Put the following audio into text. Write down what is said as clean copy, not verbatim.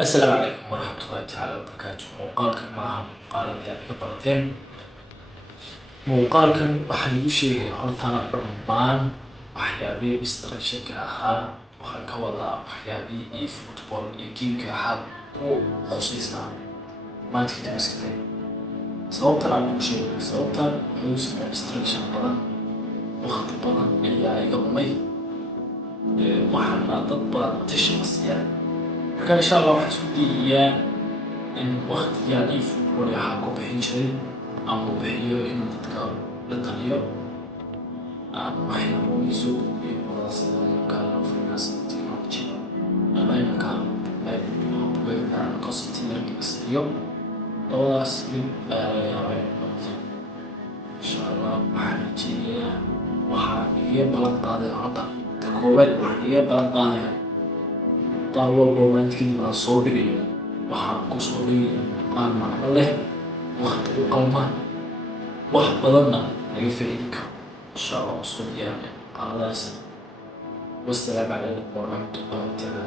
السلام عليكم ورحمة الله تعالى وبركاته. muuqaalkan maaha muuqaalada aad iga barateen. muuqaalkan waxaan igu sheegaya horta dhammaan waxyaabihii instructionka ahaa. waxaan ka wadaa waxyaabihii football iyo gameka ahaa ku khusuusnaa maanta kadib iska day sababtan aan ugu sheegay sababtan wuxuu sameeyay instruction badan waqti badan ayaa iga lumay waxaana dad badan tashkiisiyaan marka insha Allah waxaan isku dayayaa in waqtigaan iyo football waxaa ku bixin jiray aan ku bixiyo in dadka la taliyo aan waxyaabihiisu iyo wadaasada kala finance technology ammaanka weelkaan consulting iyo labadaas mid insha Allah waxaan rajeynayaa waxaan iga balan qaaday hadda koowaad waxaan iga balan qaadaya walba maantkiin baa soo dhigay waxaan ku soo dhigay aan macno leh waqti u qalma wax badanna laga faa'iidi karo insha Allah soo diyaariya qaaladaas wassalaamu calaykum warahmatullahi ta'ala